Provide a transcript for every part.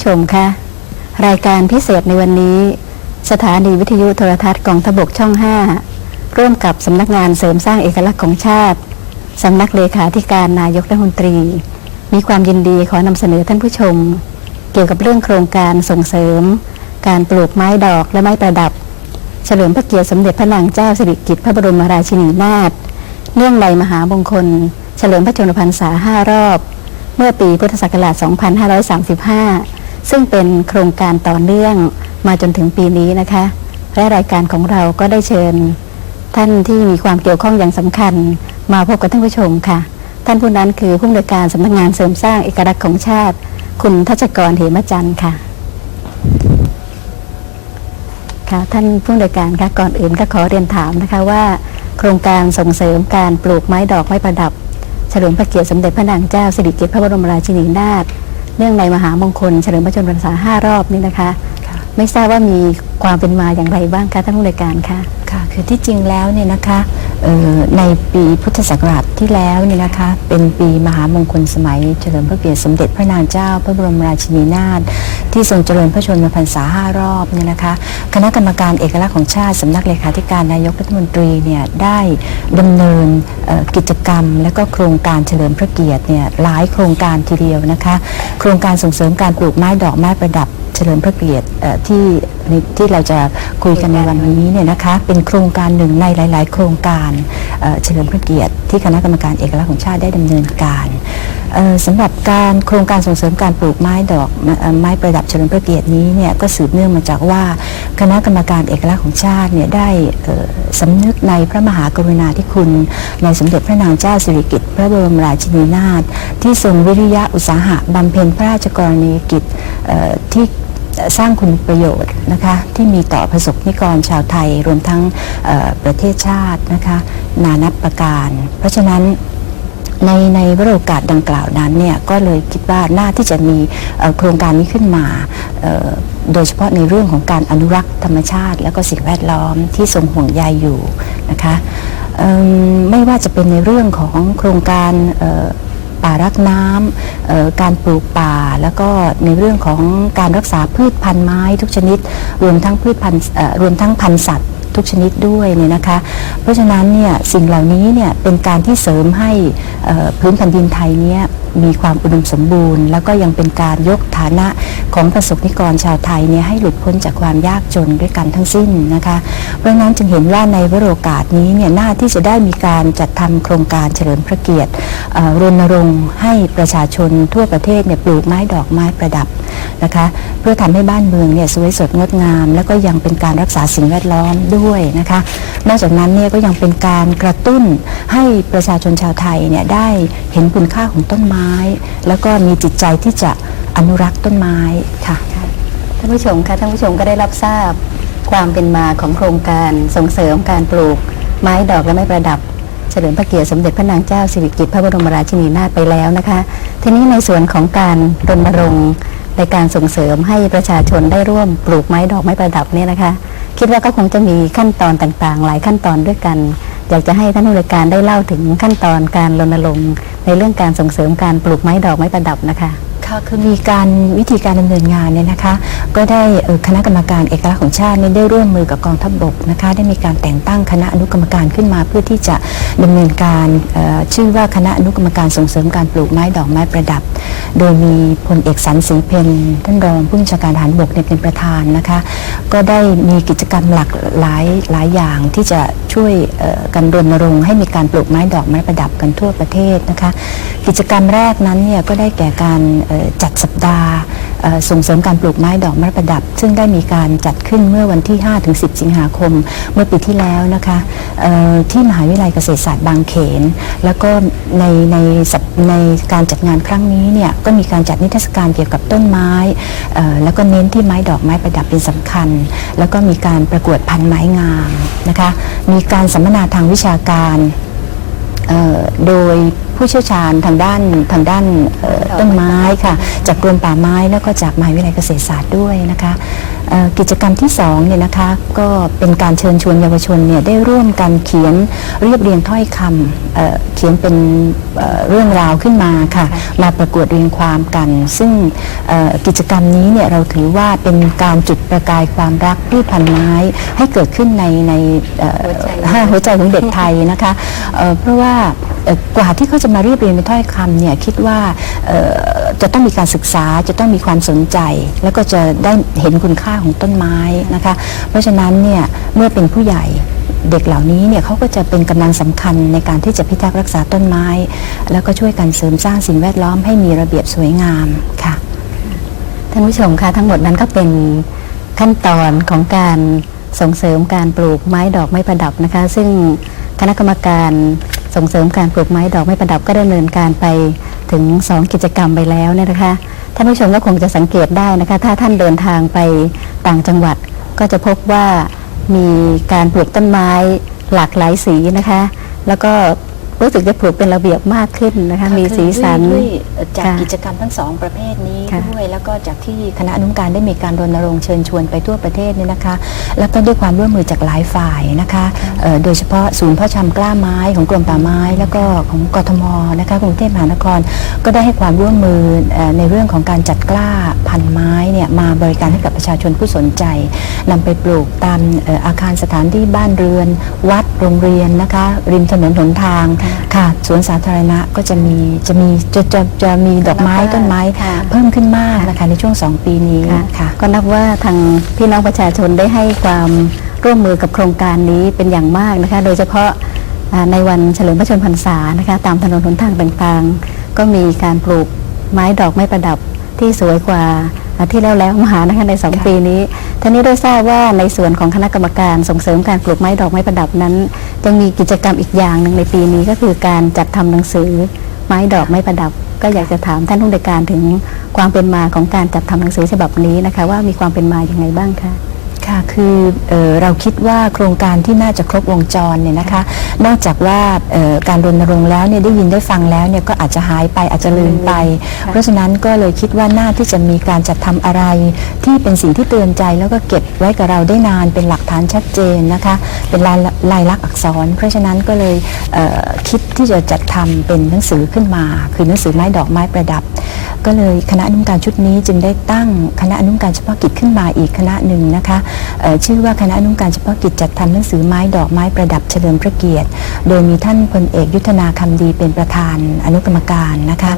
ผู้ชมค่ะรายการพิเศษในวันนี้ สถานีวิทยุโทรทัศน์กองทบกช่อง 5 ร่วมกับสำนักงานเสริมสร้างเอกลักษณ์ของชาติสำนักเลขาธิการนายกรัฐมนตรี มีความยินดีขอนำเสนอท่านผู้ชม เกี่ยวกับเรื่องโครงการส่งเสริม การปลูกไม้ดอกและไม้ประดับ เฉลิมพระเกียรติสมเด็จพระนางเจ้าสิริกิติ์พระบรมราชินีนาถเนื่องในมหามงคล เฉลิมพระชนมพรรษาห้ารอบ เมื่อปีพุทธศักราช 2535 ซึ่งเป็นโครงการต่อเนื่องมาจนถึงปีนี้นะคะและรายการของเราก็ได้เชิญ ท่านที่มีความเกี่ยวข้องอย่างสำคัญ มาพบกับท่านผู้ชมค่ะ ท่านผู้นั้นคือผู้อำนวยการสำนักงานเสริมสร้างเอกลักษณ์ของชาติ คุณทัชกรเหมจันทร์ค่ะค่ะท่านผู้อำนวยการคะก่อนอื่นก็ขอเรียนถามนะคะว่า โครงการส่งเสริมการปลูกไม้ดอกไม้ประดับ เฉลิมพระเกียรติสมเด็จพระนางเจ้าสิริกิติ์พระบรมราชินีนาถ เนื่องในมหามงคลเฉลิมพระชนมพรรษาห้ารอบนี้นะคะค่ะไม่ทราบว่ามีความเป็นมาอย่างไรบ้างคะท่านผู้อำนวยการคะ ค่ะคือที่จริงแล้วเนี่ยนะคะในปีพุทธศักราชที่แล้วเนี่ยนะคะเป็นปีมหามงคลสมัยเฉลิมพระเกียรติสมเด็จพระนางเจ้า พระบรมราชินีนาถที่ทรงเจริญพระชนมพรรษาห้ารอบเนี่ยนะคะคณะกรรมการเอกลักษณ์ของชาติสำนักเลขาธิการนายกรัฐมนตรีเนี่ยได้ดำเนินกิจกรรม และก็โครงการเฉลิมพระเกียรติเนี่ยหลายโครงการทีเดียวนะคะโครงการส่งเสริมการปลูกไม้ดอกไม้ประดับเฉลิมพระเกียรติที่ ในที่เราจะคุยกันในวันนี้เนี่ยนะคะเป็นโครงการหนึ่งในหลาย ๆ โครงการเฉลิมพระเกียรติที่คณะกรรมการเอกลักษณ์ของชาติได้ดำเนินการสำหรับการโครงการส่งเสริมการปลูกไม้ดอกไม้ประดับเฉลิมพระเกียรตินี้เนี่ยก็สืบเนื่องมาจากว่าคณะกรรมการเอกลักษณ์ของชาติเนี่ยได้สำนึกในพระมหากรุณาธิคุณ ในสมเด็จพระนางเจ้าสิริกิติ์พระบรมราชินีนาถที่ทรงวิริยะอุตสาหะบำเพ็ญพระราชกรณียกิจที่ สร้างคุณประโยชน์นะคะที่มีต่อประสบนิกรชาวไทยรวมทั้งประเทศชาตินะคะนานับประการ เพราะฉะนั้นในในวโรกาสดังกล่าวนั้นเนี่ยก็เลยคิดว่าน่าที่จะมีโครงการนี้ขึ้นมา โดยเฉพาะในเรื่องของการอนุรักษ์ธรรมชาติ และก็สิ่งแวดล้อมที่ทรงห่วงใยอยู่นะคะไม่ว่าจะเป็นในเรื่องของโครงการ ป่ารักน้ำการปลูกป่า แล้วก็ในเรื่องของการรักษาพืชพันธุ์ไม้ทุกชนิด รวมทั้งพืชพันธุ์รวมทั้งพันธุ์สัตว์ทุกชนิดด้วยเนี่ยนะคะ เพราะฉะนั้นเนี่ยสิ่งเหล่านี้เนี่ยเป็นการที่เสริมให้พื้นแผ่นดินไทยเนี่ย มีความอุดมสมบูรณ์ แล้วก็ยังเป็นการยกฐานะของประสบนิกรชาวไทยเนี่ยให้หลุดพ้นจากความยากจนด้วยกันทั้งสิ้นนะคะเพราะนั้นจึงเห็นว่าในวโรกาสนี้เนี่ยน่าที่จะได้มีการจัดทำโครงการเฉลิมพระเกียรติเอ่อรณรงค์ให้ประชาชนทั่วประเทศเนี่ยปลูกไม้ดอกไม้ประดับนะคะเพื่อทำให้บ้านเมืองเนี่ยสวยสดงดงาม แล้วก็ยังเป็นการรักษาสิ่งแวดล้อมด้วยนะคะนอกจากนั้นเนี่ยก็ยังเป็นการกระตุ้นให้ประชาชนชาวไทยเนี่ยได้เห็นคุณค่าของต้นไม้แล้วก็มีจิตใจที่จะอนุรักษ์ต้นไม้ค่ะท่านผู้ชมคะท่านผู้ชมก็ได้รับทราบความเป็นมาของโครงการส่งเสริมการปลูก ไม้ดอกและไม้ประดับ เฉลิมพระเกียรติสมเด็จพระนางเจ้าสิริกิติ์พระบรมราชินีนาถไปแล้วนะคะ ทีนี้ในส่วนของการรณรงค์ในการส่งเสริมให้ประชาชนได้ร่วมปลูกไม้ดอกไม้ประดับเนี่ยนะคะ คิดว่าก็คงจะมีขั้นตอนต่างๆ หลายขั้นตอนด้วยกัน อยากจะให้ท่านผู้บริการได้เล่าถึงขั้นตอนการรณรงค์ในเรื่องการส่งเสริมการปลูกไม้ดอกไม้ประดับนะคะ ค่ะคือมีการวิธีการดำเนินงานเนี่ยนะคะ ก็ได้คณะกรรมการเอกลักษณ์ของชาติได้ร่วมมือกับกองทัพบกนะคะ ได้มีการแต่งตั้งคณะอนุกรรมการขึ้นมา เพื่อที่จะดำเนินการชื่อว่าคณะอนุกรรมการส่งเสริมการปลูกไม้ดอกไม้ประดับ โดยมีพลเอกสันสีเพนท่านรองผู้บัญชาการทหารบกเเป็นประธานนะคะ ก็ได้มีกิจกรรมหลากหลายหลายอย่างที่จะช่วยกันรณรงค์ให้มีการปลูกไม้ดอกไม้ประดับกันทั่วประเทศนะคะ กิจกรรมแรกนั้นเนี่ยก็ได้แก่การจัดสัปดาห์ส่งเสริมการปลูกไม้ดอกไม้ประดับ ซึ่งได้มีการจัดขึ้นเมื่อวันที่ 5-10 สิงหาคม เมื่อปีที่แล้วนะคะที่มหาวิทยาลัยเกษตรศาสตร์บางเขน แล้วก็ในในสัปในการจัดงานครั้งนี้เนี่ยก็มีการจัดนิทรรศการเกี่ยวกับต้นไม้ แล้วก็เน้นที่ไม้ดอกไม้ประดับเป็นสำคัญ แล้วก็มีการประกวดพันไม้งามนะคะมีการสัมมนาทางวิชาการ โดยผู้เชี่ยวชาญทางด้านทางด้านต้นไม้ค่ะ จากกรมป่าไม้แล้วก็จากมหาวิทยาลัยเกษตรศาสตร์ด้วยนะคะ กิจกรรมที่สองเนี่ยนะคะก็เป็นการเชิญชวนเยาวชนเนี่ยได้ร่วมกันเขียนเรียบเรียงถ้อยคำเอ่อเขียนเป็นเอ่อเรื่องราวขึ้นมาค่ะมาประกวดเรียงความกัน ซึ่งเอ่อกิจกรรมนี้เนี่ยเราถือว่าเป็นการจุดประกายความรักด้วยพันไม้ให้เกิดขึ้นในในเอ่อห้าหัวใจของเด็กไทยนะคะเอ่อเพราะว่าเอ่อกว่าที่เขาจะมาเรียบเรียงเป็นถ้อยคำเนี่ยคิดว่าเอ่อจะต้องมีการศึกษาจะต้องมีความสนใจ แล้วก็จะได้เห็นคุณค่าของต้นไม้นะคะ เพราะฉะนั้นเนี่ยเมื่อเป็นผู้ใหญ่เด็กเหล่านี้เนี่ยเขาก็จะเป็นกำลังสำคัญในการที่จะพิทักษ์รักษาต้นไม้ แล้วก็ช่วยกันเสริมสร้างสิ่งแวดล้อมให้มีระเบียบสวยงามค่ะท่านผู้ชมคะทั้งหมดนั้นก็เป็นขั้นตอนของการส่งเสริมการปลูกไม้ดอกไม้ประดับนะคะ ซึ่งคณะกรรมการส่งเสริมการปลูกไม้ดอกไม้ประดับก็ดำเนินการไปถึง 2 กิจกรรมไปแล้วเนี่ยนะคะ ท่านผู้ชมก็คงจะสังเกตได้นะคะ ถ้าท่านเดินทางไปต่างจังหวัด ก็จะพบว่ามีการปลูกต้นไม้หลากหลายสีนะคะ แล้วก็ รู้สึกจะปลูกเป็นระเบียบมากขึ้นนะคะมีสีสันด้วยจากค่ะกิจกรรมทั้งสองประเภทนี้ค่ะด้วยแล้วก็จากที่คณะอนุกรรมการได้มีการรณรงค์เชิญชวนไปทั่วประเทศเนี่ยนะคะ แล้วก็ด้วยความร่วมมือจากหลายฝ่ายนะคะเอ่อโดยเฉพาะศูนย์เพ่อชำกล้าไม้ของกรมป่าไม้ แล้วก็ของกทมนะคะกรุงเทพมหานครก็ได้ให้ความร่วมมือเอ่อในเรื่องของการจัดกล้าพันไม้เนี่ยมาบริการให้กับประชาชนผู้สนใจนำไปปลูกตามเอ่ออาคารสถานที่บ้านเรือน วัดโรงเรียนนะคะริมถนนหนทางค่ะสวนสาธารณะก็จะมีจะมีจะจะจะมีดอกไม้แล้วก็ต้นไม้ค่ะ เพิ่มขึ้นมากนะคะในช่วง2ปีนี้ค่ะค่ะ ก็นับว่าทางพี่น้องประชาชนได้ให้ความร่วมมือกับโครงการนี้เป็นอย่างมากนะคะ โดยเฉพาะอ่าในวันเฉลิมพระชนมพรรษานะคะตามถนนหนทางต่างๆ ก็มีการปลูกไม้ดอกไม้ประดับที่สวยกว่าอ่า ที่แล้วแล้วมานะคะในสองค่ะปีนี้ท่านนี้ได้ทราบว่าในส่วนของคณะกรรมการส่งเสริมการปลูกไม้ดอกไม้ประดับนั้นยังมีกิจกรรมอีกอย่างหนึ่งในปีนี้ก็คือการจัดทำหนังสือไม้ดอกไม้ประดับ ก็อยากจะถามท่านผู้ในวยการถึงความเป็นมาของการจัดทำหนังสือฉบับนี้นะคะว่ามีความเป็นมาอย่างไงบ้างคะ ค่ะคือเออเราคิดว่าโครงการที่น่าจะครบวงจรเนี่ยนะคะนอกจากว่าเอ่อการรณรงค์แล้วเนี่ยได้ยินได้ฟังแล้วเนี่ยก็อาจจะหายไปอาจจะลืมไป เพราะฉะนั้นก็เลยคิดว่าน่าที่จะมีการจัดทำอะไร ที่เป็นสิ่งที่เตือนใจแล้วก็เก็บไว้กับเราได้นานเป็นหลักฐานชัดเจนนะคะเป็นลายลายลักษณ์อักษร เพราะฉะนั้นก็เลยเอ่อคิดที่จะจัดทำเป็นหนังสือขึ้นมา คือหนังสือไม้ดอกไม้ประดับ ก็เลยคณะอนุกรรมการชุดนี้จึงได้ตั้งคณะอนุกรรมการเฉพาะกิจขึ้นมาอีกคณะหนึ่งนะคะชื่อว่าคณะอนุกรรมการเฉพาะกิจจัดทำหนังสือไม้ดอกไม้ประดับเฉลิมพระเกียรติ โดยมีท่านพลเอกยุทธนาคำดีเป็นประธานอนุกรรมการนะคะ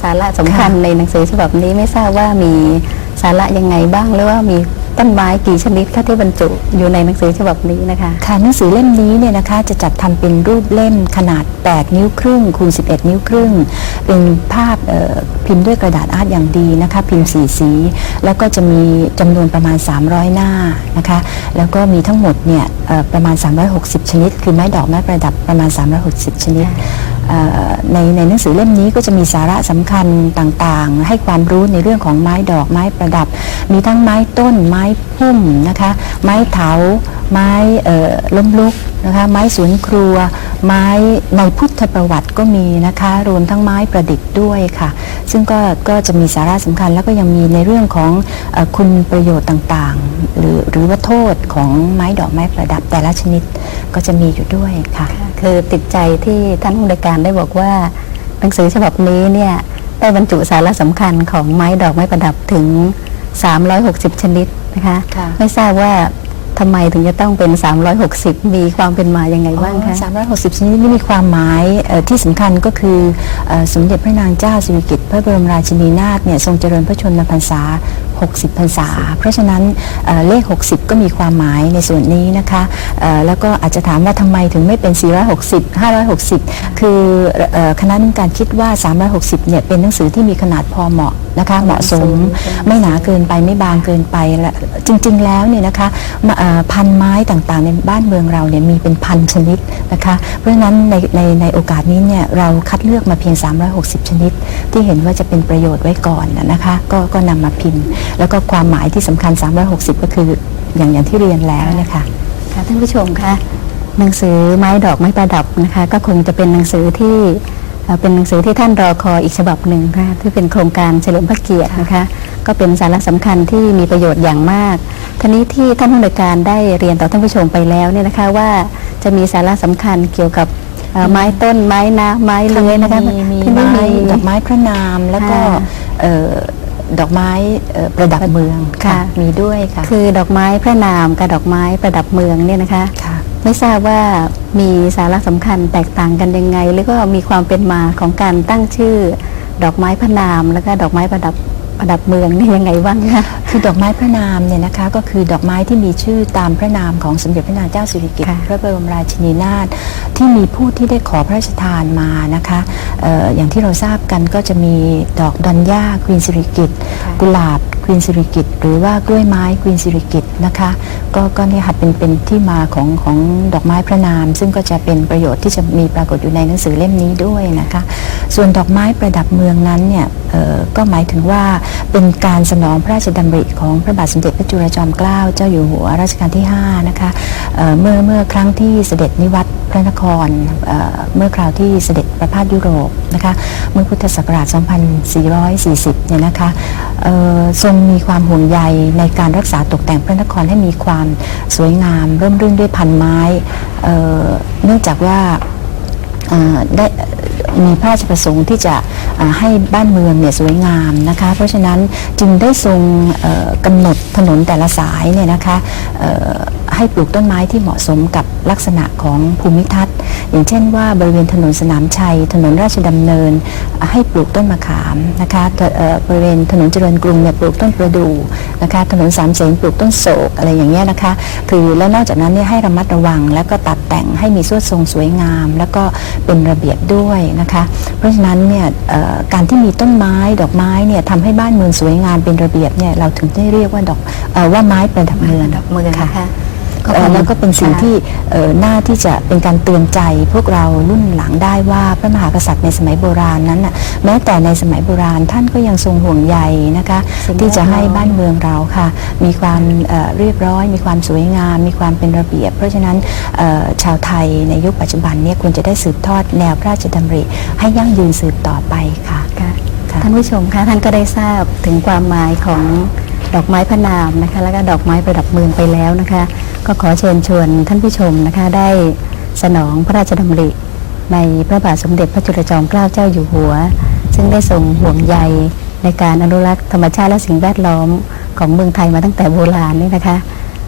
สาระสำคัญในหนังสือฉบับนี้ไม่ทราบว่ามี สาระยังไงบ้างหรือว่ามีต้นไม้กี่ชนิดคะที่บรรจุอยู่ในหนังสือฉบับนี้นะคะ ค่ะหนังสือเล่มนี้เนี่ยนะคะจะจัดทำเป็นรูปเล่มขนาด 8 นิ้วครึ่งคูณ 11 นิ้วครึ่ง เป็นภาพพิมพ์ด้วยกระดาษอาร์ตอย่างดีนะคะ พิมพ์สีสี แล้วก็จะมีจำนวนประมาณ 300 หน้านะคะ แล้วก็มีทั้งหมดเนี่ยประมาณ 360 ชนิด คือไม้ดอกไม้ประดับประมาณ 360 ชนิด ในในหนังสือเล่มนี้ก็จะมีสาระสำคัญต่างๆ ให้ความรู้ในเรื่องของไม้ดอกไม้ประดับ มีทั้งไม้ต้นไม้พุ่มนะคะ ไม้เถา ไม้เอ่อล้มลุกนะคะไม้สวนครัว ไม้ในพุทธประวัติก็มีนะคะรวมทั้งไม้ประดิษฐ์ด้วยค่ะ ซึ่งก็ก็จะมีสาระสำคัญแล้วก็ยังมีในเรื่องของเออคุณประโยชน์ต่างๆ หรือหรือว่าโทษของไม้ดอกไม้ประดับแต่ละชนิดก็จะมีอยู่ด้วยค่ะ คือติดใจที่ท่านผู้ในวยการได้บอกว่า หนังสือฉบับนี้เนี่ยได้บรรจุสาระสำคัญของไม้ดอกไม้ประดับถึง 360 ชนิดนะคะค่ะไม่ทราบว่า ทำไมถึงจะต้องเป็น 360 มีความเป็นมายังไงบ้างคะ360 ชนิดนี่มีความหมายที่สำคัญก็คืออสมเด็จพระนางเจ้าสิริกิติ์พระบรมราชินีนาถเนี่ยทรงเจริญพระชนมพรรษา60พรรษา เพราะฉะนั้นเอ่อเลข 60 ก็มีความหมายในส่วนนี้นะคะเอ่อแล้วก็อาจจะถามว่าทำไมถึงไม่เป็น 460 560 คือเอ่อคณะนุการคิดว่า 360 เนี่ยเป็นหนังสือที่มีขนาดพอเหมาะนะคะเหมาะสมไม่หนาเกินไปไม่บางเกินไปและจริง ๆ แล้วเนี่ยนะคะมาเอ่อพันไม้ต่างๆ ในบ้านเมืองเราเนี่ยมีเป็นพันชนิดนะคะเพราะฉะนั้นในในในโอกาสนี้เนี่ยเราคัดเลือกมาเพียง 360 ชนิด ที่เห็นว่าจะเป็นประโยชน์ไว้ก่อนนะคะก็ก็นำมาพิมพ์แล้วก็ความหมายที่สำคัญ 360 ก็คืออย่างอย่างที่เรียนแล้วนะคะค่ะท่านผู้ชมคะหนังสือไม้ดอกไม้ประดับนะคะ ก็คงจะเป็นหนังสือที่เอ่อเป็นหนังสือที่ท่านรอคอยอีกฉบับหนึ่งนะคะที่เป็นโครงการเฉลิมพระเกียรตินะคะ ก็เป็นสาระสำคัญที่มีประโยชน์อย่างมากทีนี้ที่ท่านผู้อำนวยการได้เรียนต่อท่านผู้ชมไปแล้วเนี่ยนะคะว่าจะมีสาระสำคัญเกี่ยวกับเอ่อไม้ต้นไม้นาไม้เลื้อยนะคะมีมีที่ไม้ไม่มีดอกไม้พระนามแล้วก็ค่ะเอ่อ ดอกไม้เอ่อประดับเมืองค่ะมีด้วยค่ะ คือดอกไม้พระนามกับดอกไม้ประดับเมืองเนี่ยนะคะค่ะไม่ทราบว่ามีสาระสำคัญแตกต่างกันยังไง หรือก็มีความเป็นมาของการตั้งชื่อ ดอกไม้พระนามแล้วก็ดอกไม้ประดับป ระดับเมืองนี่ยังไงบ้างคะคือดอกไม้พระนามเนี่ยนะคะก็คือดอกไม้ที่มีชื่อตามพระนามของสมเด็จพระนางเจ้าสิริกิติ์ค่ะพระบรมราชินีนาถที่มีผู้ที่ได้ขอพระราชทานมานะคะเอออย่างที่เราทราบกันก็จะมีดอกดอนย่าควีนสิริกิติ์ค่ะกุหลาบ ควีนสิริกิตหรือว่ากล้วยไม้ควีนสิริกิตนะคะก็ก็เนี่ยค่ะเป็นเป็นที่มาของของดอกไม้พระนาม ซึ่งก็จะเป็นประโยชน์ที่จะมีปรากฏอยู่ในหนังสือเล่มนี้ด้วยนะคะ ส่วนดอกไม้ประดับเมืองนั้นเนี่ยเอ่อก็หมายถึงว่าเป็นการสนองพระราชดำริของพระบาทสมเด็จพระจุลจอมเกล้าเจ้าอยู่หัวรัชกาลที่ 5 นะคะเอ่อเมื่อเมื่อครั้งที่เสด็จนิวัตพระนครเอ่อเมื่อคราวที่เสด็จประพาสยุโรปนะคะเมื่อพุทธศักราช 2440 เนี่ยนะคะเอ่อ ทรงมีความห่วงใยในการรักษาตกแต่งพระนครให้มีความสวยงามร่มรื่นด้วยพันไม้ เนื่องจากว่าได้มีพระราชประสงค์ที่จะให้บ้านเมืองเนี่ยสวยงามนะคะเพราะฉะนั้นจึงได้ทรงกำหนดถนนแต่ละสายเนี่ยนะคะ ให้ปลูกต้นไม้ที่เหมาะสมกับลักษณะของภูมิทัศน์ อย่างเช่นว่าบริเวณถนนสนามชัย ถนนราชดำเนิน ให้ปลูกต้นมะขามนะคะเอ่อเอ่อบริเวณถนนเจริญกรุงเนี่ยปลูกต้นประดู่นะคะถนนสามเสนปลูกต้นโศกอะไรอย่างเงี้ยนะคะ คือแล้วนอกจากนั้นเนี่ยให้ระมัดระวัง แล้วก็ตัดแต่งให้มีสวดทรงสวยงาม แล้วก็เป็นระเบียบด้วยนะคะ เพราะฉะนั้นเนี่ยเอ่อการที่มีต้นไม้ดอกไม้เนี่ยทำให้บ้านเมืองสวยงามเป็นระเบียบเนี่ยเราถึงได้เรียกว่าดอกเออว่าไม้ประดับเมืองดอกเมืองค่ะนะคะเอ่อ แล้วก็เป็นสิ่งที่เอ่อน่าที่จะเป็นการเตือนใจพวกเรารุ่นหลังได้ว่าพระมหากษัตริย์ในสมัยโบราณนั้นน่ะแม้แต่ในสมัยโบราณท่านก็ยังทรงห่วงใยนะคะสิ่งแวดล้อมที่จะให้บ้านเมืองเราค่ะ มีความเอ่อเรียบร้อย มีความสวยงาม มีความเป็นระเบียบ เพราะฉะนั้นเอ่อชาวไทยในยุคปัจจุบันเนี่ยควรจะได้สืบทอดแนวพระราชดำริ ให้ยั่งยืนสืบต่อไปค่ะค่ะค่ะท่านผู้ชมคะท่านก็ได้ทราบถึงความหมายของ ดอกไม้พระนามนะคะ แล้วก็ดอกไม้ประดับเมืองไปแล้วนะคะ ก็ขอเชิญชวนท่านผู้ชมนะคะได้สนองพระราชดำริ ในพระบาทสมเด็จพระจุลจอมเกล้าเจ้าอยู่หัว ซึ่งได้ทรงห่วงใยในการอนุรักษ์ธรรมชาติและสิ่งแวดล้อมของเมืองไทยมาตั้งแต่โบราณนี่นะคะ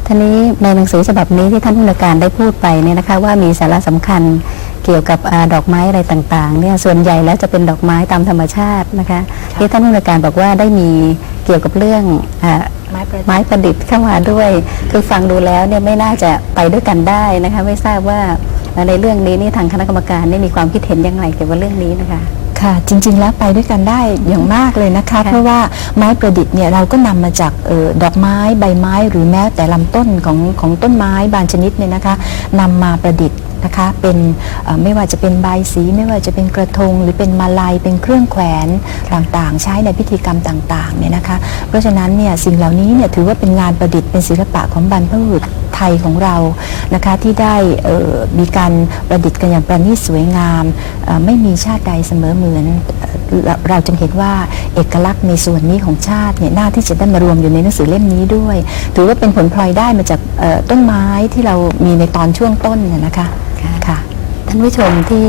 ท่านี้ในหนังสือฉบับนี้ที่ท่านผู้นการได้พูดไปเนี่ยนะคะว่ามีสาระสำคัญ เกี่ยวกับอาดอกไม้อะไรต่างๆเนี่ยส่วนใหญ่แล้วจะเป็นดอกไม้ตามธรรมชาตินะคะที่ท่านผู้อำนวยการบอกว่าได้มีเกี่ยวกับเรื่องอาไม้ประดับไม้ประดิษฐ์เข้ามาด้วย คือฟังดูแล้วเนี่ยไม่น่าจะไปด้วยกันได้นะคะไม่ทราบว่าในเรื่องนี้นี่ทางคณะกรรมการได้มีความคิดเห็นอย่างไรเกี่ยวกับเรื่องนี้นะคะค่ะจริงๆแล้วไปด้วยกันได้อย่างมากเลยนะคะค่ะเพราะว่าไม้ประดิษฐ์เนี่ยเราก็นำมาจากเออดอกไม้ใบไม้หรือแม้แต่ลำต้นของของต้นไม้บางชนิดเนี่ยนะคะนำมาประดิษฐ์ นะคะ เป็นไม่ว่าจะเป็นใบสีไม่ว่าจะเป็นกระทง หรือเป็นมาลัยเป็นเครื่องแขวนต่างๆ ใช้ในพิธีกรรมต่างๆเนี่ยนะคะ เพราะฉะนั้นเนี่ยสิ่งเหล่านี้เนี่ยถือว่าเป็นงานประดิษฐ์เป็นศิลปะของบรรพบุรุษไทยของเรานะคะที่ได้มีการประดิษฐ์กันอย่างประณีตสวยงาม ไม่มีชาติใดเสมอเหมือนเราจึงเห็นว่าเอกลักษณ์ในส่วนนี้ของชาติเนี่ยน่าที่จะได้มารวมอยู่ในหนังสือเล่มนี้ด้วย ถือว่าเป็นผลพลอยได้มาจากต้นไม้ที่เรามีในตอนช่วงต้นน่ะนะคะ ค่ะท่านผู้ชมที่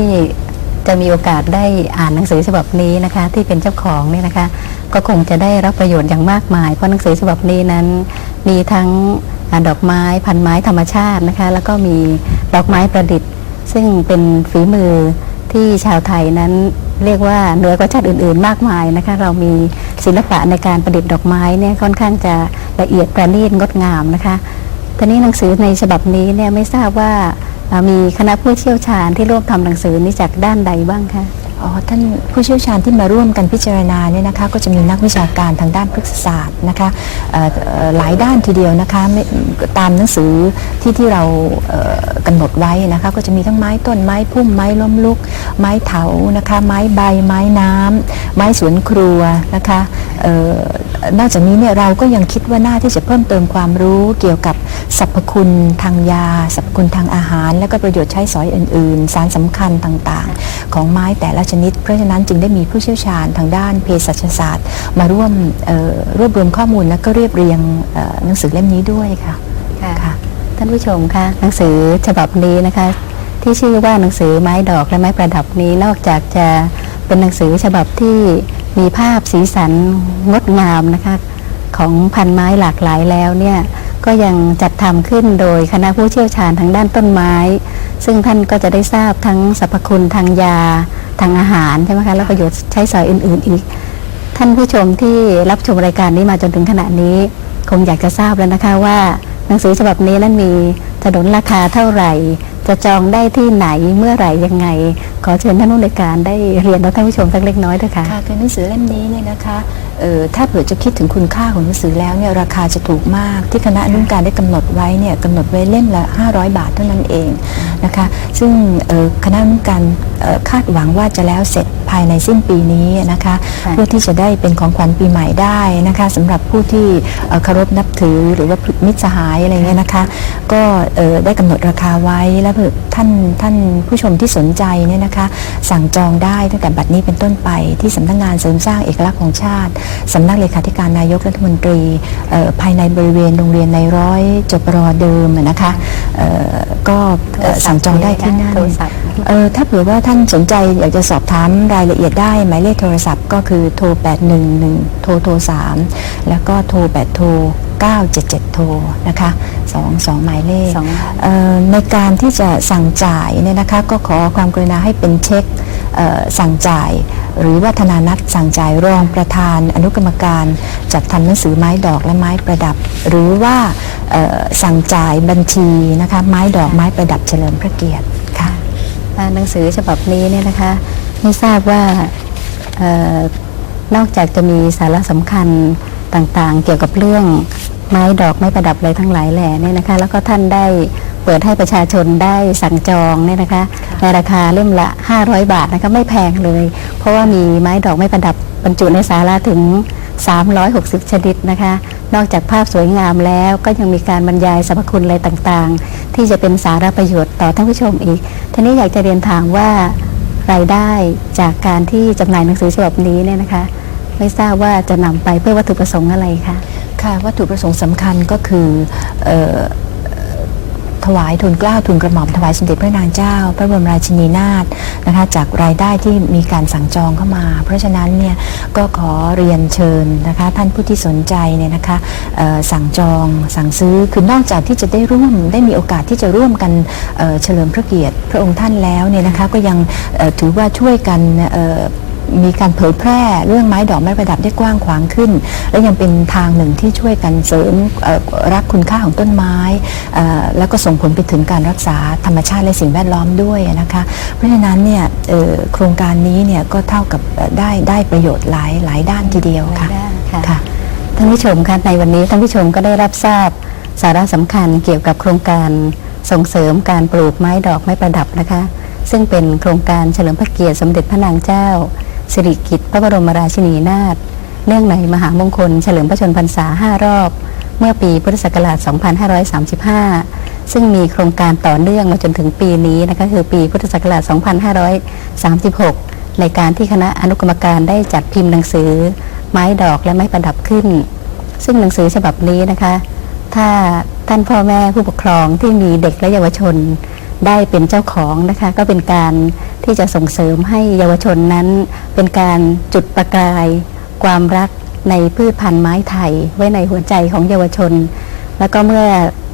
จะมีโอกาสได้อ่านหนังสือฉบับนี้นะคะ ที่เป็นเจ้าของเนี่ยนะคะ ก็คงจะได้รับประโยชน์อย่างมากมาย เพราะหนังสือฉบับนี้นั้น มีทั้งอดอกไม้พันไม้ธรรมชาตินะคะ แล้วก็มีดอกไม้ประดิษฐ์ ซึ่งเป็นฝีมือที่ชาวไทยนั้นเรียกว่าเหนือกว่าชาติอื่น ๆ มากมายนะคะ เรามีศิลปะในการประดิษฐ์ดอกไม้เนี่ยค่อนข้างจะละเอียดประณีตงดงามนะคะทีนี้หนังสือในฉบับนี้เนี่ยไม่ทราบว่า มีคณะผู้เชี่ยวชาญที่ร่วมทำหนังสือนี้จากด้านใดบ้างคะ อ๋อท่านผู้เชี่ยวชาญที่มาร่วมกันพิจารณาเนี่ยนะคะก็จะมีนักวิชาการทางด้านพฤกษศาสตร์นะคะหลายด้านทีเดียวนะคะตามหนังสือที่ที่เราเอ่อกำหนดไว้นะคะก็จะมีทั้งไม้ต้นไม้พุ่มไม้ล้มลุก ไม้เถานะคะไม้ใบไม้น้ำไม้สวนครัวนะคะออนอกจากนี้เนี่ยเราก็ยังคิดว่าน่าที่จะเพิ่มเติมความรู้เกี่ยวกับสรรพคุณทางยาสรรพคุณทางอาหาร และก็ประโยชน์ใช้สอยอื่น ๆ สารสำคัญต่างๆ ของไม้แต่ละชนิด เพราะฉะนั้นจึงได้มีผู้เชี่ยวชาญทางด้านเภสัชศาสตร์ มาร่วมเอ่อรวบรวมข้อมูลและก็เรียบเรียงเอ่อหนังสือเล่มนี้ด้วยค่ะค่ะ ท่านผู้ชมคะหนังสือฉบับนี้นะคะ ที่ชื่อว่าหนังสือไม้ดอกและไม้ประดับนี้นอกจากจะเป็นหนังสือฉบับที่มีภาพสีสันงดงามนะคะของพันไม้หลากหลายแล้วเนี่ยก็ยังจัดทำขึ้นโดยคณะผู้เชี่ยวชาญทางด้านต้นไม้ ซึ่งท่านก็จะได้ทราบทั้งสรรพคุณทางยา ทางอาหารใช่ไหมคะแล้วประโยชน์ใช้สอยอื่น ๆ อีก ท่านผู้ชมที่รับชมรายการนี้มาจนถึงขณะนี้ คงอยากจะทราบแล้วนะคะว่า หนังสือฉบับนี้นั้นมีถนนราคาเท่าไหร่ จะจองได้ที่ไหนเมื่อไหร่ยังไง ขอเชิญท่านผู้ในการได้เรียนต่อท่านผู้ชมสักเล็กน้อยเถอะค่ะ ค่ะคือหนังสือเล่มนี้เนี่ยนะคะ ถ้าเผื่อจะคิดถึงคุณค่าของหนังสือแล้วเนี่ยราคาจะถูกมากที่คณะอนุกรรมการได้กำหนดไว้เนี่ยกำหนดไว้เล่มละ 500 บาทเท่านั้นเองนะคะ ซึ่งเอ่อคณะอนุกรรมการเอ่อคาดหวังว่าจะแล้วเสร็จภายในสิ้นปีนี้นะคะค่ะเพื่อที่จะได้เป็นของขวัญปีใหม่ได้นะคะสำหรับผู้ที่เอ่อเคารพนับถือหรือว่ามิตรสหายอะไรเงี้ยนะคะ ก็เอ่อได้กำหนดราคาไว้แล้วเผื่อท่านท่านผู้ชมที่สนใจเนี่ยนะคะ สั่งจองได้ตั้งแต่บัดนี้เป็นต้นไปที่สำนักงานเสริมสร้างเอกลักษณ์ของชาติสำนักเลขาธิการนายกรัฐมนตรีเอ่อภายในบริเวณโรงเรียนในร้อยจบรอเดิมอะนะคะเอ่อก็เอ่อสั่งจองได้ที่นั่นโทรศัพท์เออถ้าเผื่อว่าท่านสนใจอยากจะสอบถามรายละเอียดได้ หมายเลขโทรศัพท์ก็คือโทร 811 โทรโทร 3 แล้วก็โทร 8 โทร977 โทรนะคะสองสองหมายเลขสองเอ่อในการที่จะสั่งจ่ายเนี่ยนะคะก็ขอความกรุณาให้เป็นเช็คเอ่อ สั่งจ่าย หรือว่าธนานัดสั่งจ่ายรองประธาน อนุกรรมการจัดทำหนังสือไม้ดอกและไม้ประดับ หรือว่าสั่งจ่ายบัญชีนะคะไม้ดอกไม้ประดับเฉลิมพระเกียรติค่ะหนังสือฉบับนี้เนี่ยนะคะไม่ทราบว่าออนอกจากจะมีสาระสำคัญต่างๆ เกี่ยวกับเรื่องไม้ดอกไม้ประดับอะไรทั้งหลายแหล่เนี่ยนะคะแล้วก็ท่านได้ เปิดให้ประชาชนได้สั่งจองเนี่ยนะคะ ในราคาเล่มละ 500 บาทนะคะไม่แพงเลย เพราะว่ามีไม้ดอกไม้ประดับบรรจุในสาระถึง 360 ชนิดนะคะ นอกจากภาพสวยงามแล้วก็ยังมีการบรรยายสรรพคุณอะไรต่างๆ ที่จะเป็นสาระประโยชน์ต่อท่านผู้ชมอีกทีนี้อยากจะเรียนถามว่ารายได้จากการที่จำหน่ายหนังสือฉบับนี้เนี่ยนะคะ ไม่ทราบว่าจะนำไปเพื่อวัตถุประสงค์อะไรคะค่ะวัตถุประสงค์สำคัญก็คือเอ่อ ถวายทุนเกล้าทุนกระหม่อมถวายสมเด็จพระนางเจ้า พระบรมราชินีนาถนะคะจากรายได้ที่มีการสั่งจองเข้ามา เพราะฉะนั้นเนี่ยก็ขอเรียนเชิญนะคะท่านผู้ที่สนใจเนี่ยนะคะสั่งจองสั่งซื้อคือนอกจากที่จะได้ร่วมได้มีโอกาสที่จะร่วมกันเฉลิมพระเกียรติพระองค์ท่านแล้วเนี่ยนะคะก็ยังถือว่าช่วยกันเมีการเผยแพร่เรื่องไม้ดอกไม้ประดับได้กว้างขวางขึ้น และยังเป็นทางหนึ่งที่ช่วยกันเสริมเอ่อรักคุณค่าของต้นไม้เอ่อแล้วก็ส่งผลไปถึงการรักษาธรรมชาติและสิ่งแวดล้อมด้วยนะคะเพราะฉะนั้นเนี่ยเอ่อโครงการนี้เนี่ยก็เท่ากับเอ่อได้ได้ประโยชน์หลายหลายด้านทีเดียวค่ะรายได้ค่ะค่ะท่านผู้ชมคะในวันนี้ท่านผู้ชมก็ได้รับทราบสาระสำคัญเกี่ยวกับโครงการส่งเสริมการปลูกไม้ดอกไม้ประดับนะคะ ซึ่งเป็นโครงการเฉลิมพระเกียรติสมเด็จพระนางเจ้า สิริกิติ์พระบรมราชินีนาถเนื่องในมหามงคลเฉลิมพระชนพรรษา 5 รอบ เมื่อปีพุทธศักราช 2535 ซึ่งมีโครงการต่อเนื่องมาจนถึงปีนี้นะคะคือปีพุทธศักราช 2536 ในการที่คณะอนุกรรมการได้จัดพิมพ์หนังสือ ไม้ดอกและไม้ประดับขึ้น ซึ่งหนังสือฉบับนี้นะคะ ถ้าท่านพ่อแม่ผู้ปกครองที่มีเด็กและเยาวชน ได้เป็นเจ้าของนะคะก็เป็นการที่จะส่งเสริมให้เยาวชนนั้นเป็นการจุดประกาย ความรักในพืชพันธุ์ไม้ไทย ไว้ในหัวใจของเยาวชน แล้วก็เมื่อ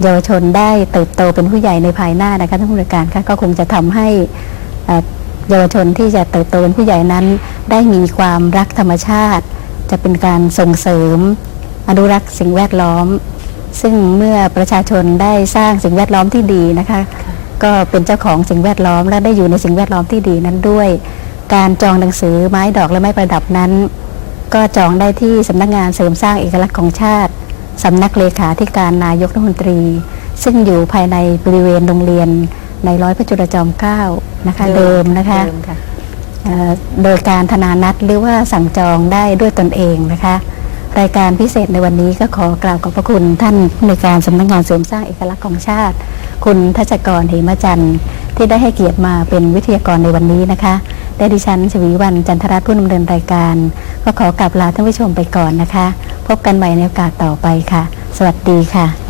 เยาวชนได้เติบโตเป็นผู้ใหญ่ในภายหน้านะคะท่านผู้บริการคะก็คงจะทำให้เยาวชนที่จะเติบโตเป็นผู้ใหญ่นั้น ได้มีความรักธรรมชาติ จะเป็นการส่งเสริม อนุรักษ์สิ่งแวดล้อม ซึ่งเมื่อประชาชนได้สร้างสิ่งแวดล้อมที่ดีนะคะ ก็เป็นเจ้าของสิ่งแวดล้อม และได้อยู่ในสิ่งแวดล้อมที่ดีนั้นด้วย การจองหนังสือไม้ดอกและไม้ประดับนั้น ก็จองได้ที่สำนักงานเสริมสร้างเอกลักษณ์ของชาติสำนักเลขาธิการนายกรัฐมนตรี ซึ่งอยู่ภายในบริเวณโรงเรียนในร้อยพระจุลจอมเกล้านะคะเดิมนะคะเอ่อโดยการธนานัดหรือว่าสั่งจองได้ด้วยตนเองนะคะ รายการพิเศษในวันนี้ก็ขอกล่าวขอบพระคุณท่านในวยการสำนักงานเสริมสร้างเอกลักษณ์ของชาติ คุณทัชกรเหมจันทร์ที่ได้ให้เกียรติมาเป็นวิทยากรในวันนี้นะคะและดิฉันชวีวันจันทรัตน์ผู้ดำเนินรายการ ก็ขอกลับลาท่านผู้ชมไปก่อนนะคะ พบกันใหม่ในโอกาสต่อไปค่ะ สวัสดีค่ะ